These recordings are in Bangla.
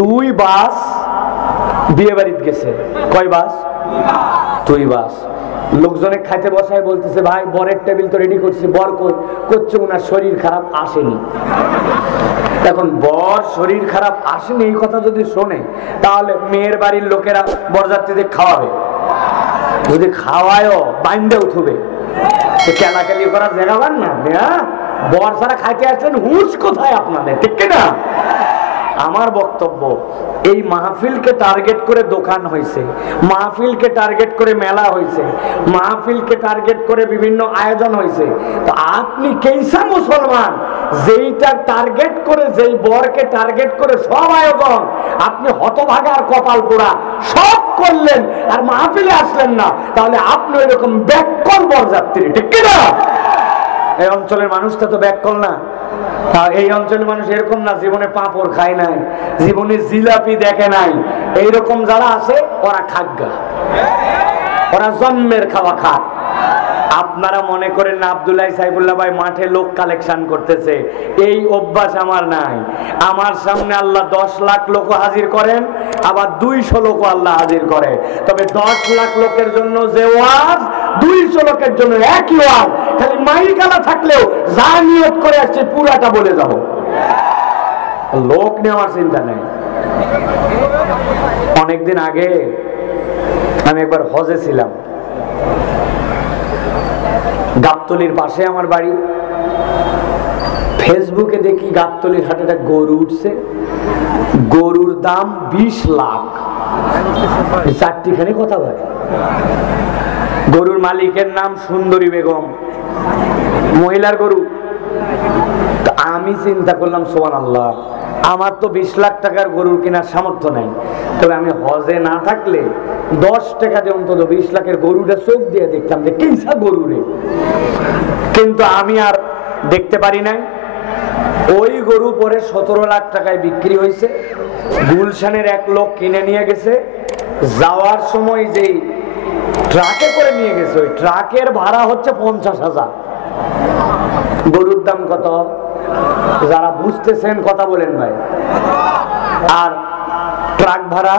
দুই বাস বিয়ে বাড়িতে গেছে। কয় বাস? দুই বাস। লোকজনে খাইতে বসায় বলতেছে, ভাই বরের টেবিল তো রেডি করছি, বর করছে ওনার শরীর খারাপ আসেনি। এখন বর শরীর খারাপ আসেনি এই কথা যদি শোনে, তাহলে মেয়ের বাড়ির লোকেরা বরযাত্রীদের খাওয়াবে, যদি খাওয়ায়ও বাইন্দে উঠবে, কেলাকেলি করার জায়গা পান না। বর ছাড়া খাইতে আসছেন, হুঁশ কোথায় আপনাদের, ঠিক না? আমার বক্তব্য, এই মাহফিলকে টার্গেট করে দোকান হয়েছে, মাহফিলকে টার্গেট করে মেলা হয়েছে, মাহফিলকে টার্গেট করে বিভিন্ন আয়োজন হয়েছে। তো আপনি কেইসা মুসলমান যেইটা টার্গেট করে, যেই বরকে টার্গেট করে সব আয়োজন, আপনি হতভাগার কপাল পোড়া সব করলেন আর মাহফিলে আসলেন না, তাহলে আপনি এরকম ব্যাককল বরযাত্রী, ঠিক না? এই অঞ্চলের মানুষটা তো ব্যাককল না। এই অঞ্চলের মানুষ এরকম না জীবনে পাঁপড় খায় নাই, জীবনে জিলাপি দেখে নাই। এইরকম যারা আছে ওরা খাগ্গা, ওরা জন্মের খাওয়া খাক। আপনারা মনে করেন না আব্দুল্লাহ সাইফুল্লাহ ভাই মাঠে লোক কালেকশন করতেছে, এই অভ্যাস আমার নাই। আমার সামনে আল্লাহ 10 লাখ লোক হাজির করেন, আবার 200 লোক আল্লাহ হাজির করে। তবে 10 লাখ লোকের জন্য যে ওয়াজ, 200 লোকের জন্য একই ওয়াজ। খালি মাইকালা থাকলেও যা নিয়ত করে আসছে পুরাটা বলে যাব, লোক নেওয়ার চিন্তা নেই। অনেকদিন আগে আমি একবার হজে ছিলাম, গাবতলির পাশে আমার বাড়ি। ফেসবুকে দেখি গাবতলির হাটে একটা গরু উঠছে, গরুর দাম 20 লাখ। চারটিখানি কথা ভাই। গরুর মালিকের নাম সুন্দরী বেগম, মহিলার গরু। আমি চিন্তা করলাম, সুবহানাল্লাহ, আমার তো 20 লাখ টাকার গরুর কেনার সামর্থ্য নাই, তবে আমি হজে না থাকলে 10 টাকা দিয়ে অন্তত 20 লাখের গরুটা চোখ দিয়ে দেখতাম যে কেইসা গরু রে। কিন্তু আমি আর দেখতে পারি নাই। ওই গরু পরে 17 লাখ টাকায় বিক্রি হয়েছে। গুলশানের এক লোক কিনে নিয়ে গেছে। যাওয়ার সময় যেই ট্রাকে করে নিয়ে গেছে, ওই ট্রাকের ভাড়া হচ্ছে 50,000। গরুর দাম কত? যারা বুঝতেছেন কথা বলেন ভাই। আর ট্রাক ভাড়া,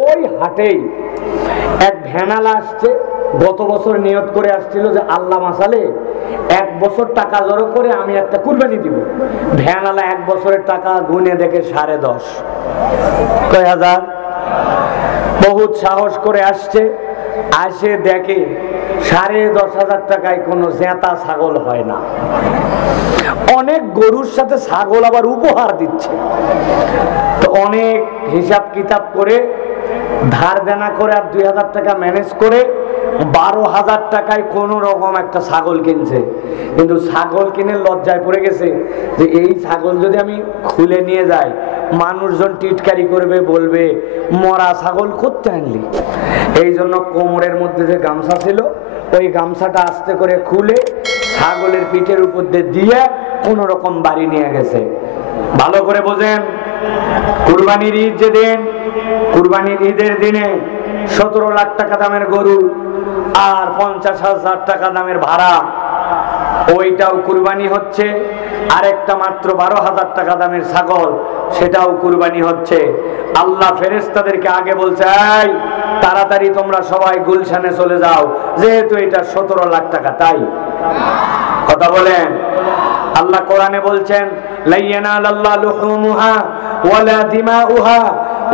ওই হাটেই এক ভ্যানালা আসছে, গত বছর নিয়ত করে আসছিল যে আল্লাহ মাসালে 1 বছর টাকা জড়ো করে আমি একটা কুরবানি দিব। ভ্যানালা 1 বছরের টাকা গুনে দেখে 10.5। কয় হাজার? বহুত সাহস করে আসছে, আসে দেখে 10.5 টাকায় কোনো জেতা ছাগল হয় না। অনেক গরুর সাথে ছাগল আবার উপহার দিচ্ছে। তো অনেক হিসাব কিতাব করে ধার দেনা করে আর 2000 টাকা ম্যানেজ করে 12,000 টাকায় কোন রকম একটা ছাগল কিনছে। কিন্তু ছাগল কিনে লজ্জায় পড়ে গেছে যে এই ছাগল যদি আমি খুলে নিয়ে যাই, মানুষজন টিটকারি করবে, বলবে মরা ছাগল করতে আনলি। এই জন্য কোমরের মধ্যে যে গামছা ছিল, ওই গামছাটা আস্তে করে খুলে ছাগলের পিঠের উপর দিয়ে কোন রকম বাড়ি নিয়ে গেছে। ভালো করে বোঝেন, কুরবানির ঈদ যেদিন, কুরবানির ঈদের দিনে 17 লাখ টাকা দামের গরু আর 50,000 টাকা দামের ভাড়া, ওইটাও কুরবানি হচ্ছে। আরেকটা মাত্র 12,000 টাকা দামের ছাগল, সেটাও কুরবানি হচ্ছে। আল্লাহ ফেরেশতাদেরকে আগে বলছে, এই তাড়াতাড়ি তোমরা সবাই গুলশানে চলে যাও, যেহেতু এটা 17 লাখ টাকা। তাই কথা বলেন। আল্লাহ কোরআনে বলছেন, লা ইয়ানালাল্লাহু লুহুমুহা ওয়ালা দিমাউহা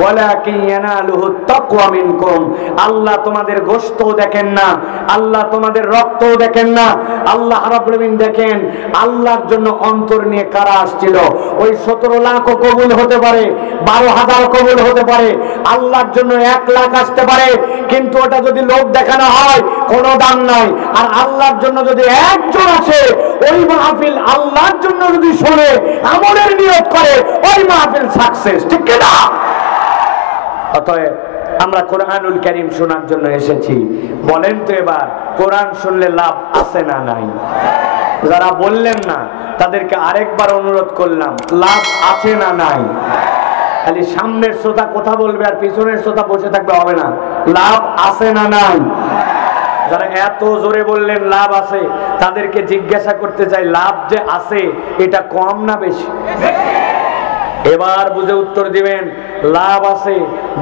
ওয়ালাকিন ইয়ানালুহুত তাকওয়া মিনকুম। আল্লাহ তোমাদের গোশতও দেখেন না, আল্লাহ তোমাদের রক্তও দেখেন না। আল্লাহ রাব্বুল আলামিন দেখেন আল্লাহর জন্য অন্তর নিয়ে কারা আসছিল। ওই 17 লাখও কবুল হতে পারে, 12,000 কবুল হতে পারে, আল্লাহর জন্য 1 লাখ আসতে পারে। কিন্তু ওটা যদি লোক দেখানো হয় কোনো দাম নাই। আর আল্লাহর জন্য যদি একজন আসে, ওই মাহফিল আল্লাহর জন্য যদি শুনে আমলের নিয়ত করে, ওই মাহফিল সাকসেস, ঠিক না? অতএব আমরা কোরআনুল কারীম শোনার জন্য এসেছি। বলেন তো এবার, কোরআন শুনলে লাভ আছে না নাই? যারা বললেন না তাদেরকে আরেকবার অনুরোধ করলাম, লাভ আছে না নাই? খালি সামনের শ্রোতা কথা বলবে আর পিছনের শ্রোতা বসে থাকবে হবে না। লাভ আছে না নাই? যারা এত জোরে বললেন লাভ আছে, তাদেরকে জিজ্ঞাসা করতে চাই, লাভ যে আছে এটা কম না বেশি? এবার বুঝে উত্তর দিবেন। লাভ আছে,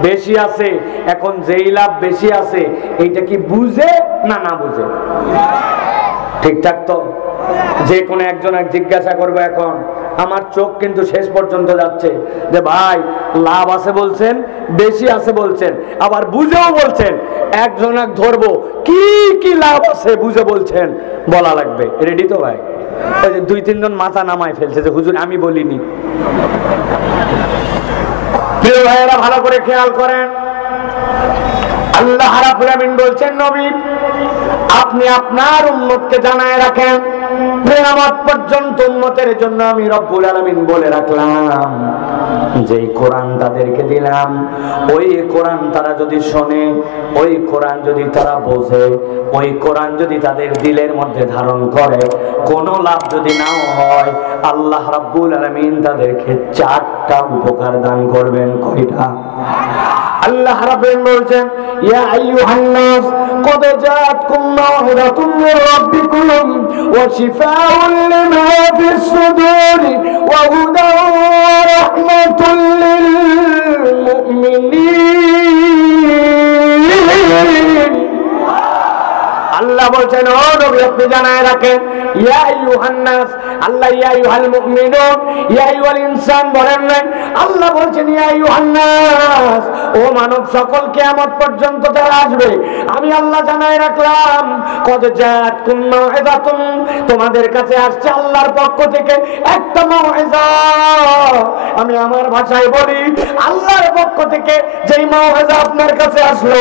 বেশি আছে। এখন যেই লাভ বেশি আছে এইটা কি বুঝে না না বুঝে? ঠিকঠাক তো? যে কোনো একজন জিজ্ঞাসা করবে এখন, আমার চোখ কিন্তু শেষ পর্যন্ত যাচ্ছে যে ভাই লাভ আছে বলছেন, বেশি আছে বলছেন, আবার বুঝেও বলছেন। একজন এক ধরবো, কি কি লাভ আছে বুঝে বলছেন, বলা লাগবে। রেডি তো ভাই? ওই যে 2-3 জন মাথা নামায় ফেলছে যে হুজুর আমি বলিনি। প্রিয় ভাইয়েরা ভালো করে খেয়াল করেন, আল্লাহ রাব্বুল আমিন বলছেন নবী আপনি আপনার উম্মতকে জানায় রাখেন, কিয়ামত পর্যন্ত উম্মতের জন্য আমি রব্বুল আলামিন বলে রাখলাম যে কোরআন তাদেরকে দিলাম, ওই কোরআন তারা যদি শোনে, ওই কোরআন যদি তারা বোঝে, ওই কোরআন যদি তাদের দিলের মধ্যে ধারণ করে, কোনো লাভ যদি নাও হয়, আল্লাহ রাব্বুল আলামিন তাদেরকে 4টা উপকার দান করবেন। কয়টা? আল্লাহ রাব্বুল বলছেন ইয়া আইয়ুহান নাস قد جاءتكم موعظة من ربكم وشفاء لما في الصدور وهدى ورحمة للمؤمنين। আল্লাহ বলছেন ও নবী আপনি জানায় রাখেন, ইয়া আইয়ুহান নাস, আল্লাহ ইয়া আইয়ুহাল মুমিনুন, ইয়া আইয়ুহাল ইনসান বলেন নাই, আল্লাহ বলছেন ইয়া আইয়ুহান নাস, ও মানব সকল কিয়ামত পর্যন্ত যারা আসবে আমি আল্লাহ জানায় রাখলাম, কদ জাআতকুম মাউইযাতুন, তোমাদের কাছে আসছে আল্লাহর পক্ষ থেকে একটা মাউইযা। আমি আমার ভাষায় বলি, আল্লাহর পক্ষ থেকে যেই মাউইযা আপনার কাছে আসলো,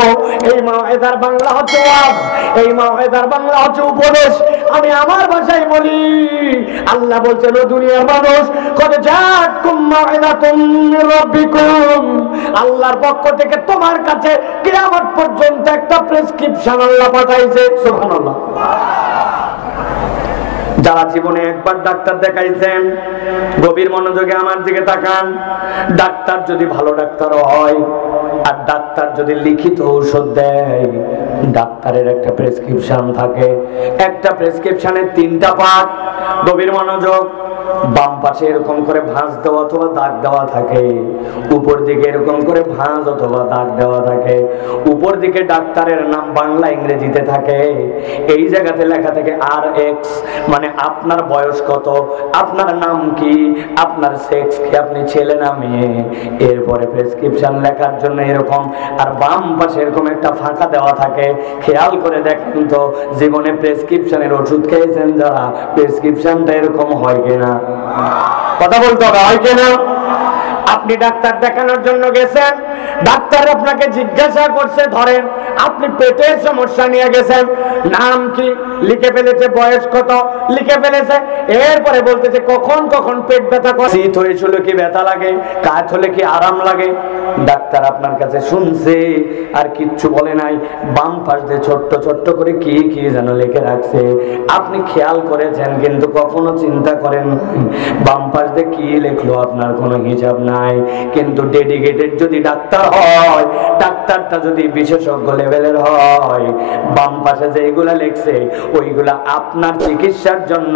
এই মাউইযার বাংলা হচ্ছে ওয়াজ, এই মাউইযার বাংলা হচ্ছে উপদেশ। আমি আমার ভাষায় বলি, আল্লাহ বলছেন ও দুনিয়ার মানুষ, কদ জাআতকুম মাউইযাতুম মির রাব্বিকুম, আল্লাহর পক্ষ থেকে তোমার কাছে কিয়ামত পর্যন্ত একটা প্রেসক্রিপশন আল্লাহ পাঠাইছে। সুবহানাল্লাহ। যারা জীবনে একবার ডাক্তার দেখাইছেন, গভীর মনোযোগে আমার দিকে তাকান। ডাক্তার যদি ভালো ডাক্তার হয়, আর ডাক্তার যদি লিখিত ঔষধ দেয়, ডাক্তারের একটা প্রেসক্রিপশন থাকে, একটা প্রেসক্রিপশনের 3টা পার্ট। গভীর মনোযোগ। বাম পাশে এরকম করে ভাঁজ দেওয়া অথবা দাগ দেওয়া থাকে, উপর দিকে এরকম করে ভাঁজ অথবা দাগ দেওয়া থাকে। উপর দিকে ডাক্তারের নাম বাংলা ইংরেজিতে থাকে, এই জায়গাতে লেখা থাকে RX, মানে আপনার বয়স কত, আপনার নাম কি, আপনার সেক্স কি, আপনি ছেলে না মেয়ে। এরপরে প্রেসক্রিপশন লেখার জন্য এরকম, আর বাম পাশে এরকম একটা ফাঁকা দেওয়া থাকে। খেয়াল করে দেখেন তো, জীবনে প্রেসক্রিপশনের ওষুধ খেয়েছেন যারা, প্রেসক্রিপশনটা এরকম হয় কিনা? কথা বলতে হবে, হয় কিনা? আপনি ডাক্তার দেখানোর জন্য গেছেন, ডাক্তার আপনাকে জিজ্ঞাসা করছে, ধরেন আপনি পেটের সমস্যা নিয়ে গেছেন, নাম কি লিখে ফেলেছে, বয়স কত লিখে ফেলেছে, এরপরে বলতেছে কখন কখন পেট ব্যথা করে, শীত হয়েছিল কি ব্যথা লাগে, কাজ হলে কি আরাম লাগে। ডাক্তার আপনার কাছে শুনছে আর কিচ্ছু বলে নাই, বাম পাশ দিয়ে ছোট্ট ছোট্ট করে কি কি যেন লিখে রাখছে। আপনি খেয়াল করেছেন কিন্তু কখনো চিন্তা করেন বাম পাশ দিয়ে কি লিখলো আপনার কোনো হিসাব নাই। কিন্তু ডেডিকেটেড যদি ডাক্তার হয়, ডাক্তারটা যদি বিশেষজ্ঞ লেভেলের হয়, বাম পাশে যেগুলা লিখছে ওইগুলা আপনার চিকিৎসার জন্য,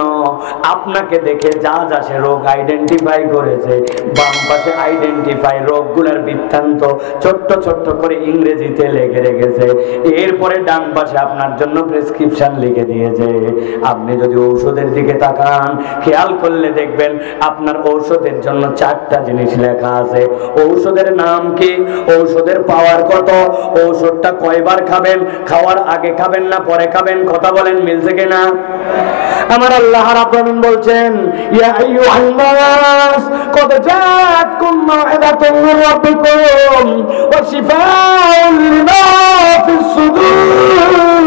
আপনাকে দেখে যা যা সে রোগ আইডেন্টিফাই করেছে, বাম পাশে আইডেন্টিফাই রোগগুলার বৃত্তান্ত ছোট্ট ছোট্ট করে ইংরেজিতে লিখে রেখেছে। এরপরে ডান পাশে আপনার জন্য প্রেসক্রিপশন লিখে দিয়েছে। আপনি যদি ঔষধের দিকে তাকান, খেয়াল করলে দেখবেন আপনার ঔষধের জন্য 4টা জিনিস লেখা আছে। ঔষধের নাম কি, ঔষধের পাওয়ার কত, ঔষধটা কয়বার খাবেন, খাওয়ার আগে খাবেন না পরে খাবেন, কথা বলেন মিলছে কিনা? আমার আল্লাহ রাব্বুল আলামিন বলছেন ইয়া আইয়ুহান নাস কদ জাআতকুম মাউইযাতুম মির রাব্বিকুম ওয়া শিফাউন লিমা ফিস সুদূর।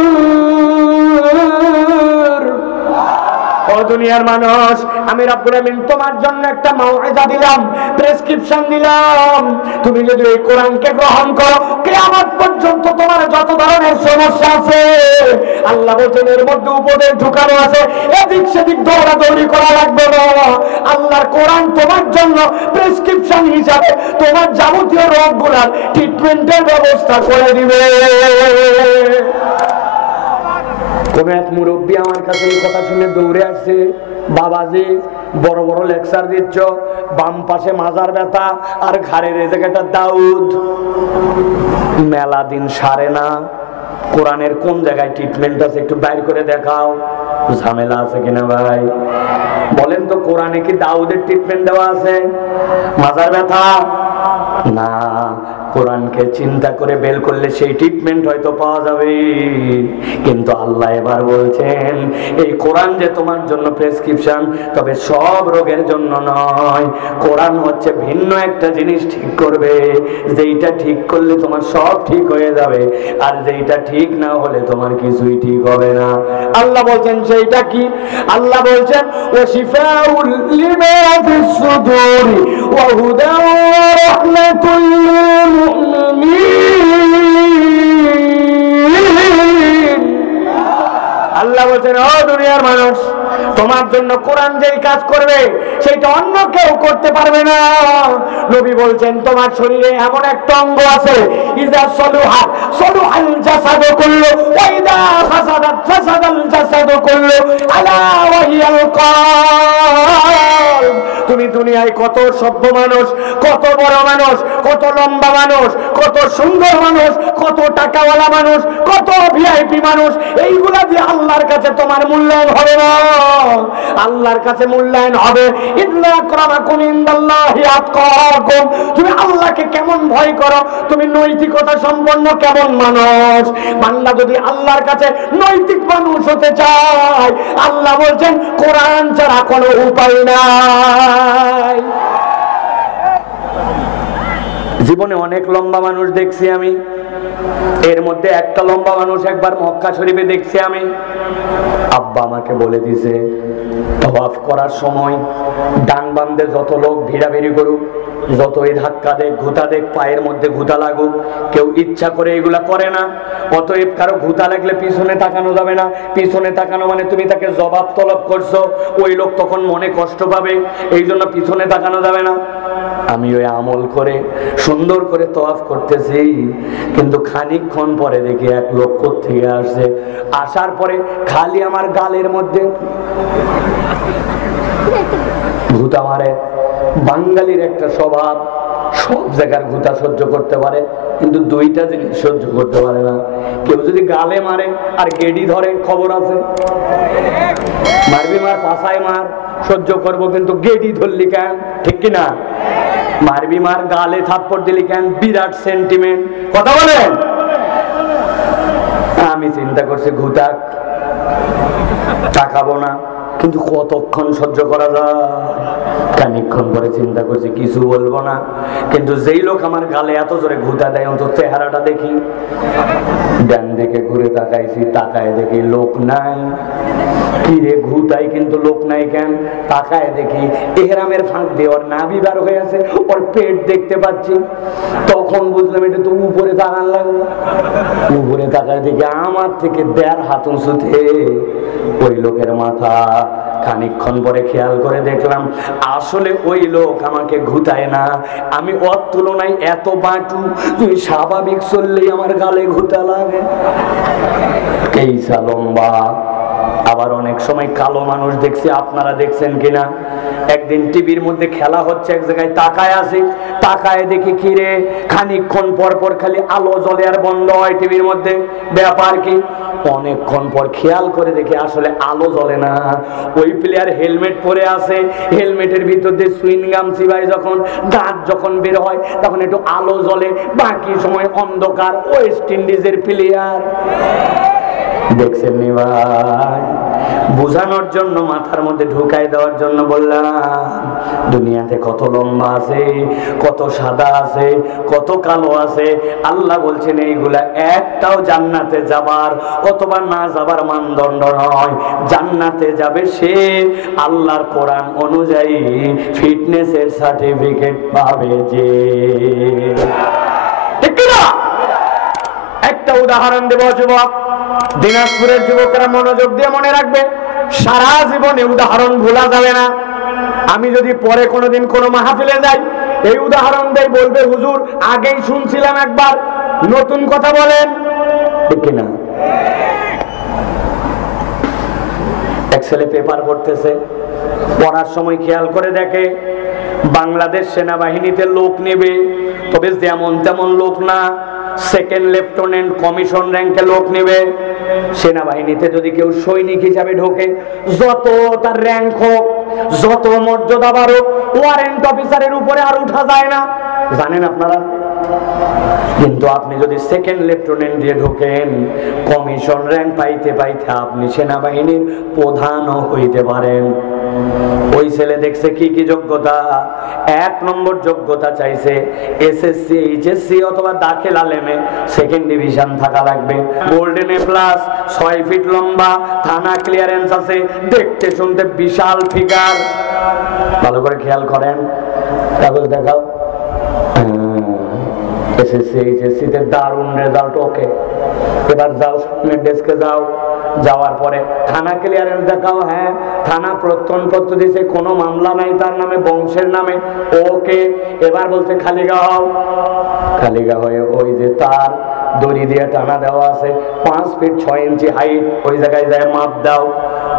ও দুনিয়ার মানুষ, আমি রাব্বুল আমিন তোমার জন্য একটা মাউইযা দিলাম, প্রেসক্রিপশন দিলাম। তুমি যদি এই কোরআনকে গ্রহণ করো, কিয়ামত পর্যন্ত তোমার যত ধরনের সমস্যা আছে, আল্লাহ বলেন এর মধ্যে উপদেশ ঢুকানো আছে, এদিক সেদিক দৌড়াদৌড়ি করা লাগবে না। আল্লাহর কোরআন তোমার জন্য প্রেসক্রিপশন হিসাবে তোমার যাবতীয় রোগগুলোর ট্রিটমেন্টের ব্যবস্থা করে দিবে। কোন এক মুরব্বী আমার কাছে এই কথা শুনে দৌড়ে আসছে, বাবাজি বড় বড় লেকচার দিচ্ছ, বাম পাশে মাজার ব্যথা আর ঘাড়ের এই জায়গাটা দাউদ, মেলা দিন সারে না, কোরআনের কোন জায়গায় ট্রিটমেন্ট আছে একটু বাইর করে দেখাও। ঝামেলা আছে কিনা ভাই বলেন তো? কোরআনে কি দাউদের ট্রিটমেন্ট দেওয়া আছে? মাজার ব্যথা না, কোরআনকে চিন্তা করে বের করলে সেই ট্রিটমেন্ট হয়তো পাওয়া যাবে। কিন্তু আল্লাহ এবার বলছেন এই কোরআন যে তোমার জন্য প্রেসক্রিপশন, তবে সব রোগের জন্য নয়। কোরআন হচ্ছে ভিন্ন একটা জিনিস ঠিক করবে, যেইটা ঠিক করলে তোমার সব ঠিক হয়ে যাবে, আর যেইটা ঠিক না হলে তোমার কিছুই ঠিক হবে না। আল্লাহ বলছেন সেইটা কি? আল্লাহ বলছেন ও শিফাউল লিমা ফিস সুদুরি ওয়া হুদা ওয়া রাহমাতুল লিল মুমিনিন। আল্লাহ বলছেন ও দুনিয়ার মানুষ, তোমার জন্য কোরআন যেই কাজ করবে সেটা অন্য কেউ করতে পারবে না। নবী বলছেন তোমার শরীরে এমন একটা অঙ্গ আছে, ইযা সলুহা সলুহাল জাসাদু কুল্লু ওয়া ইযা ফাসাদাত ফাসাদাল জাসাদু কুল্লু আলা ওয়া হিয়াল কলব। তুমি দুনিয়ায় কত সভ্য মানুষ, কত বড় মানুষ, কত লম্বা মানুষ, কত সুন্দর মানুষ, কত টাকাওয়ালা মানুষ, কত ভিআইপি মানুষ, এইগুলা দিয়ে আল্লাহর কাছে তোমার মূল্যায়ন হবে না। আল্লাহর কাছে মূল্যায়ন হবে ইন্না আকরামাকুম ইনদাল্লাহি আতকাকুম। তুমি আল্লাহকে কেমন ভয় করো, তুমি নৈতিকতা সম্পন্ন কেমন মানুষ। বান্দা যদি আল্লাহর কাছে নৈতিক মানুষ হতে চায়, আল্লাহ বলছেন কোরআন ছাড়া কোনো উপায় নাই। জীবনে অনেক লম্বা মানুষ দেখছি আমি, এর মধ্যে একটা লম্বা মানুষ একবার মক্কা শরীফে দেখছি আমি। আব্বা আমাকে বলে দিছে তওয়াফ করার সময় ডান বামে যত লোক ভিড়াভিড়ি করুক, যতই ধাক্কা দেখ ঘুতা দেখ, পায়ের মধ্যে ঘুতা লাগুক, কেউ ইচ্ছা করে এগুলা করে না। অতএব কারো ঘুতা লাগলে পিছনে তাকানো যাবে না। পিছনে তাকানো মানে তুমি তাকে জবাব তলব করছো, ওই লোক তখন মনে কষ্ট পাবে, এই জন্য পিছনে তাকানো যাবে না। আমি ওই আমল করে সুন্দর করে তওয়াফ করতেছি, কিন্তু খানিকক্ষণ পরে দেখি এক লোক কোত্থেকে আসছে, আসার পরে খালি আমার গালের মধ্যে ঘুতা মারে। বাঙালির একটা স্বভাব, সব জায়গার ঘুতা সহ্য করতে পারে, কিন্তু দুইটা জিনিস সহ্য করতে পারে না। কেউ যদি গালে মারে আর গেডি ধরে, খবর আছে, মারবি মার, পাশায় মার, সহ্য করবো, কিন্তু গেডি ধরলি কেন? ঠিক কিনা? মারবি মার, গালে থাপ্পড় দিলি কেন? বিরাট সেন্টিমেন্ট, কথা বলেন। আমি চিন্তা করছি ঘুতা তাকাবো না, কিন্তু কতক্ষণ সহ্য করা যায়? খানিকক্ষণ পরে চিন্তা করছি কিছু বলবো না, কিন্তু যেই লোক আমার গালে এত জোরে ঘুতা দেয় অন্তত চেহারাটা দেখি। ডান দিকে ঘুরে তাকাইছি, তাকায় দেখি লোক নাই। কি রে ঘুতাই কিন্তু লোক নাই কেন? তাকায় দেখি এহরামের ফাঁক দিয়ে ওর নাভি বার হয়ে আছে, ওর পেট দেখতে পাচ্ছি। তখন বুঝলাম এটা তো উপরে তাকান লাগলো। উপরে তাকায় দেখি আমার থেকে 1.5 হাত উঁচুতে ওই লোকের মাথা। খানিকক্ষণ পরে খেয়াল করে দেখলাম আসলে ওই লোক আমাকে ঘুতায় না, আমি ওর তুলনায় এত বাটু, তুই স্বাভাবিক চললেই আমার গালে ঘুতা লাগে। কেইসা লম্বা। আবার অনেক সময় কালো মানুষ দেখছি, আপনারা দেখছেন কিনা? একদিন টিভির মধ্যে খেলা হচ্ছে, এক জায়গায় তাকায় আছি, তাকায় দেখি কি রে, খানিকক্ষণ পর পর খালি আলো জ্বলে আর বন্ধ হয় টিভির মধ্যে। ব্যাপার কি? অনেকক্ষণ পর খেয়াল করে দেখি আসলে আলো জ্বলে না, ওই প্লেয়ার হেলমেট পরে আছে, হেলমেটের ভিতর দিয়ে সুইংগাম চিবায়, যখন দাঁত যখন বের হয় তখন একটু আলো জ্বলে, বাকি সময় অন্ধকার। ওয়েস্ট ইন্ডিজের প্লেয়ার। দেখছেন নি ভাই? বুঝানোর জন্য, মাথার মধ্যে ঢুকাই দেওয়ার জন্য বললাম দুনিয়াতে কত লম্বা আছে, কত সাদা আছে, কত কালো আছে। আল্লাহ বলছেন এইগুলা একটাও জান্নাতে যাবার অথবা না যাবার মানদণ্ড নয়। জান্নাতে যাবে সে আল্লাহর কোরআন অনুযায়ী ফিটনেসের সার্টিফিকেট পাবে। যে ঠিক না? একটা উদাহরণ দেব যুবক, দিনাজপুরের যুবকরা মনোযোগ দিয়ে মনে রাখবে, সারা জীবনে উদাহরণ ভোলা যাবে না। আমি যদি পরে কোনোদিন কোনো মাহফিলে যাই এই উদাহরণ দেই, বলবে হুজুর আগেই শুনছিলাম একবার, নতুন কথা বলেন, ঠিক কিনা? এক ছেলে পেপার পড়তেছে, পড়ার সময় খেয়াল করে দেখে বাংলাদেশ সেনাবাহিনীতে লোক নেবে, তবে যেমন তেমন লোক না, সেকেন্ড লেফটেন্যান্ট কমিশন র্যাঙ্কে লোক নেবে। সেনাবাহিনীতে যদি কেউ সৈনিক হিসাবে ঢোকে, যত তার র্যাঙ্ক হোক, যত মর্যাদা বাড়ুক, ওয়ারেন্ট অফিসারের উপরে আর উঠা যায় না, জানেন আপনারা। কিন্তু আপনি যদি সেকেন্ড লেফটেন্যান্ট দিয়ে ঢোকেন, কমিশন র্যাঙ্ক পাইতে পাইতে আপনি সেনাবাহিনীর প্রধানও হইতে পারেন। ওই ছেলে দেখছে কি কি যোগ্যতা। 1 নম্বর যোগ্যতা চাইছে এসএসসি, এইচএসসি অথবা দাখিল আলেমে সেকেন্ড ডিভিশন থাকা লাগবে, গোল্ডেন এ প্লাস, 6 ফিট লম্বা, থানা ক্লিয়ারেন্স আছে, দেখতে শুনতে বিশাল ফিগার। ভালো করে খেয়াল করেন, কাগজ দেখাও। এসএসসি এইচএসসি তে দারুণ রেজাল্ট, ওকে। এবার যাও সামনের ডেস্কে যাও, যাওয়ার পরে থানা ক্লিয়ারেন্স দেখাও, হ্যাঁ থানা প্রত্যয়নপত্র দিয়েছে, কোনো মামলা নাই তার নামে, বংশের নামে, ওকে। এবার বলছে খালিগা হও, খালিগা হয়ে ওই যে তার দড়ি দিয়ে টানা দেওয়া আছে, 5 ফিট 6 ইঞ্চি হাইট, ওই জায়গায় যায় মাপ দাও।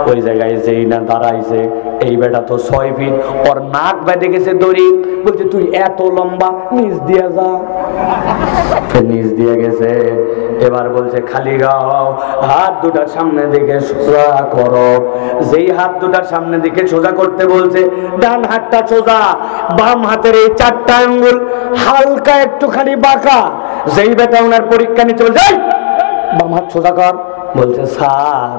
ওই জায়গায় যেই না দাঁড়াইছে, এই বেটা তো 6 ফিট, ওর নাক বেঁধে গেছে দড়ি, বলছে তুই এত লম্বা, নিচ দিয়ে যা, নিচ দিয়ে গেছে। এবার বলছে খালিগা হও, হাত দুটার সামনে দিকে সোজা করো। যেই হাত দুটার সামনে দিকে সোজা করতে বলছে, ডান হাতটা সোজা, বাম হাতের এই 4টা আঙ্গুল হালকা একটুখানি বাঁকা। যেই বেটা ওনার পরীক্ষা নিতে বলছে বাম হাত সোজা কর, বলছে স্যার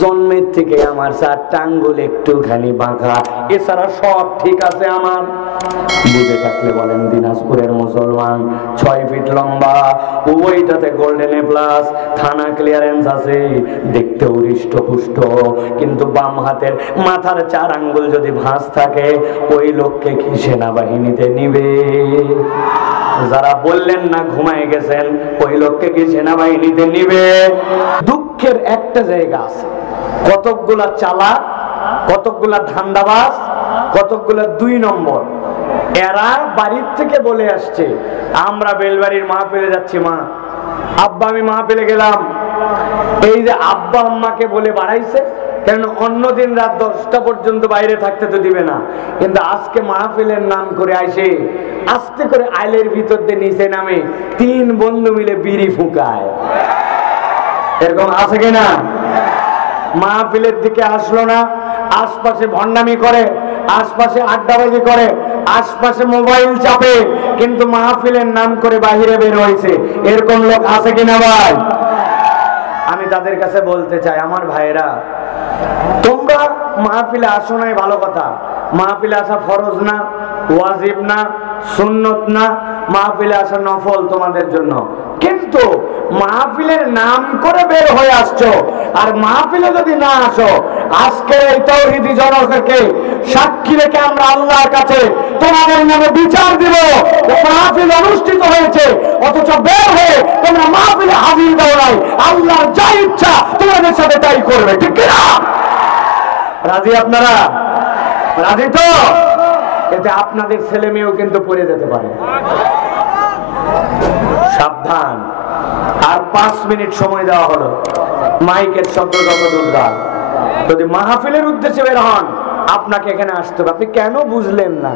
জন্মের থেকে আমার 4টা আঙ্গুল একটুখানি বাঁকা, এছাড়া সব ঠিক আছে আমার। বুঝে থাকলে বলেন, দিনাজপুরের মুসলমান, 6 ফিট লম্বা, ওইটাতে গোল্ডেন এ প্লাস, থানা ক্লিয়ারেন্স আছে, দেখতে হৃষ্টপুষ্ট, কিন্তু বাম হাতের মাথার 4 আঙ্গুল যদি ভাঁজ থাকে, ওই লোককে কি সেনাবাহিনীতে নিবে? যারা বললেন না ঘুমায় গেছেন, ওই লোককে কি সেনাবাহিনীতে নিবে? দুঃখের একটা জায়গা আছে, কতকগুলা চালাক, কতকগুলা ধান্দাবাজ, কতকগুলা 2 নম্বর। এরা বাড়ির থেকে বলে আসছে, আমরা বেলবাড়ির মাহফিলে যাচ্ছি, মা আব্বা আমি মাহফিলে গেলাম। এই যে আব্বা আম্মাকে বলে বাড়াইছে, কারণ অন্যদিন রাত 10টা পর্যন্ত বাইরে থাকতে তো দিবে না, কিন্তু আজকে মাহফিলের নাম করে আসে আস্তে করে আইলের ভিতর দিয়ে নিচে নামে 3 বন্ধু মিলে বিড়ি ফুঁকায়। এরকম আছে কিনা? মাহফিলের দিকে আসলো না, আশপাশে ভণ্ডামি করে, আশপাশে আড্ডাবাজি করে, আশপাশে মোবাইল চাপে, কিন্তু মাহফিলের নাম করে বাহিরে বের হয়েছে। এরকম লোক আছে কিনা ভাই? আমি তাদের কাছে বলতে চাই, আমার ভাইরা, তোমরা মাহফিলে আসো নাই ভালো কথা, মাহফিলে আসা ফরজ না, ওয়াজিব না, সুন্নত না, মাহফিলে আসা নফল তোমাদের জন্য। কিন্তু মাহফিলের নাম করে বের হয়ে আসছো, আর মাহফিলে যদি না আসো, আজকের এই তাওহীদি জনতাকে সাক্ষী রেখে আমরা আল্লাহর কাছে তোমাদের নামে বিচার দিব। মাহফিল অনুষ্ঠিত হয়েছে, অথচ বের হয়ে তোমরা মাহফিলে হাজির দাও নাই, আল্লাহর যা ইচ্ছা তোমাদের সাথে তাই করবে, ঠিক কিনা? রাজি আপনারা? রাজি তো? এতে আপনাদের ছেলে মেয়েও কিন্তু পড়ে যেতে পারে, সাবধান। আর 5 মিনিট সময় দেওয়া হলো, মাইকের শব্দ যত দূর যান, যদি মাহফিলের উদ্দেশ্যে বের হন, আপনাকে এখানে আসতে হবে। আপনি কেন বুঝলেন না?